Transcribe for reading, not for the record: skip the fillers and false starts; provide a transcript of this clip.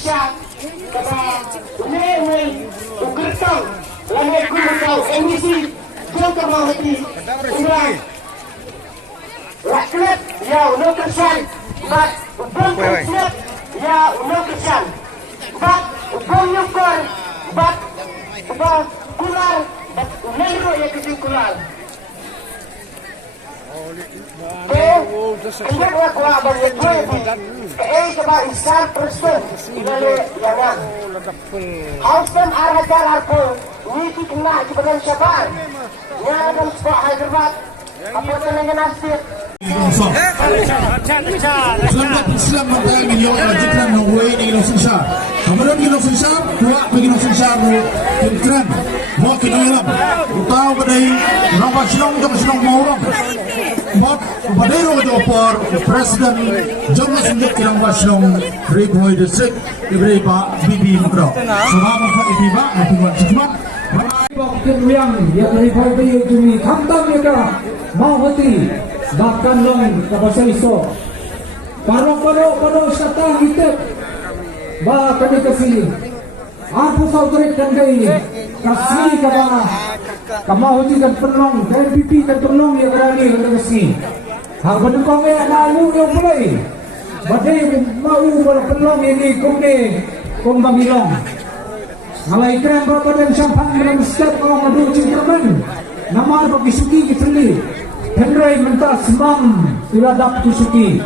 Malaysia kata ini ukertang langit kau emisi jangka mahati ulang rakyat ya ulang kesan bat ubang kesan ya ulang kesan bat ubang nyukor bat ubang kular bat ulang ya kesan kular. Ingat aku abang yang coba insan person ibale jangan. Hausam arajar aku niki kena kepada syabar. Ya dalam sebuah Hyderabad apa senangnya nasib. Selamat bersilam mental minyak lanjutkan Norway di Indonesia. Kemudian di Indonesia, kuat bagi Indonesia keren. Mau kita hilang. Tahu badai nama senang jom senang mau orang. Mat badai orang itu por Presiden jom senjat kirang waslong Riboy District diberi Pak Bibi Mukro. Selamat Pak Bibi Pak, Tuan Cikmat. Waktu yang dari Riboy Jumi Kantang mereka mau hati. Bahkan long kapasa iso paro satang kita ba kami kasi aku saudara kan gay kasi kaba kamau kan penong dan pipi kan penong ya kerani kasi hal benukong ya mau yang mulai badai mau bola penong ini kung bamilong malai keren berapa dan sampan dalam setiap orang madu cintaman nama bagi suki kita li Henry mentas mam sudah dapat suki